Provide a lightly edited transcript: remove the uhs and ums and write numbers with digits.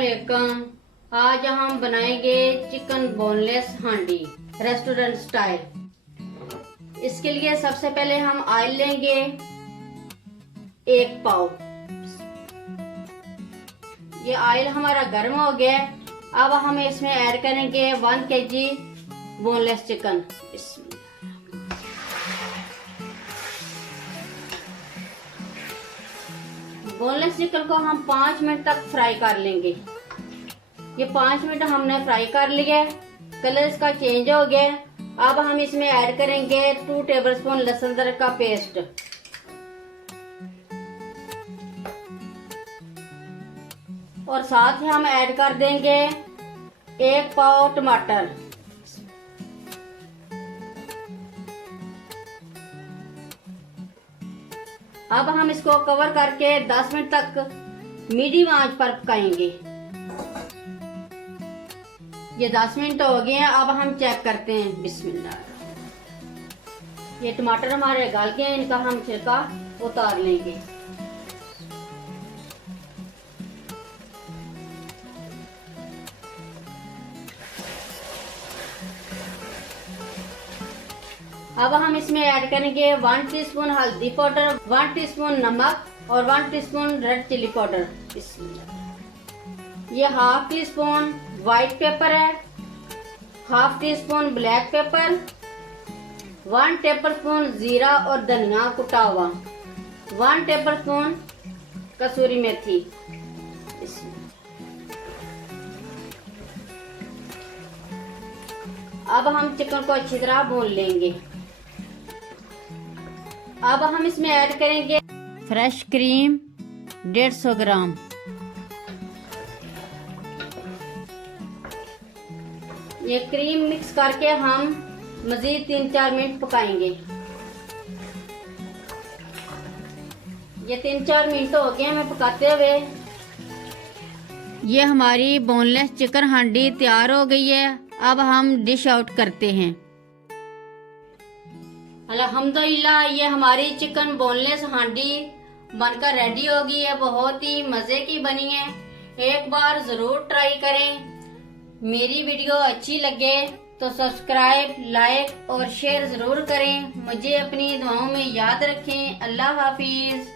अस्सलामुअलैकुम। आज हम बनाएंगे चिकन बोनलेस हांडी रेस्टोरेंट स्टाइल। इसके लिए सबसे पहले हम ऑयल लेंगे 1 पाव। ये ऑयल हमारा गर्म हो गया। अब हम इसमें ऐड करेंगे 1 kg boneless chicken. Boneless chicken को हम 5 मिनट तक फ्राई कर लेंगे। ये 5 मिनट हमने फ्राई कर लिया, कलर इसका चेंज हो गया। अब हम इसमें ऐड करेंगे 2 टेबलस्पून लहसुन अदरक का पेस्ट और साथ ही हम ऐड कर देंगे 1 पाव टमाटर। अब हम इसको कवर करके 10 मिनट तक मीडियम आंच पर पकाएंगे। ये 10 मिनट हो गए हैं। अब हम चेक करते हैं। बिस्मिल्लाह। ये टमाटर हमारे गल गए हैं, इनका हम छिलका उतार लेंगे। अब हम इसमें ऐड करेंगे 1 टीस्पून हल्दी पाउडर, 1 टीस्पून नमक और 1 टीस्पून रेड चिली पाउडर। ये 1/2 टीस्पून व्हाइट पेपर है, 1/2 टीस्पून ब्लैक पेपर, 1 टेबलस्पून जीरा और धनिया कुटा हुआ, 1 टेबलस्पून कसूरी मेथी। अब हम चिकन को अच्छी तरह भून लेंगे। अब हम इसमें ऐड करेंगे फ्रेश क्रीम 150 ग्राम। ये क्रीम मिक्स करके हम मजीद 3-4 मिनट पकाएंगे। ये 3-4 मिनट हो गए हमें पकाते हुए। ये हमारी बोनलेस चिकन हांडी तैयार हो गई है। अब हम डिश आउट करते हैं। अल्हम्दुलिल्लाह, ये हमारी चिकन बोनलेस हांडी बनकर रेडी हो गई है। बहुत ही मजे की बनी है। एक बार जरूर ट्राई करें। मेरी वीडियो अच्छी लगे तो सब्सक्राइब, लाइक और शेयर जरूर करें। मुझे अपनी दुआओं में याद रखें। अल्लाह हाफिज।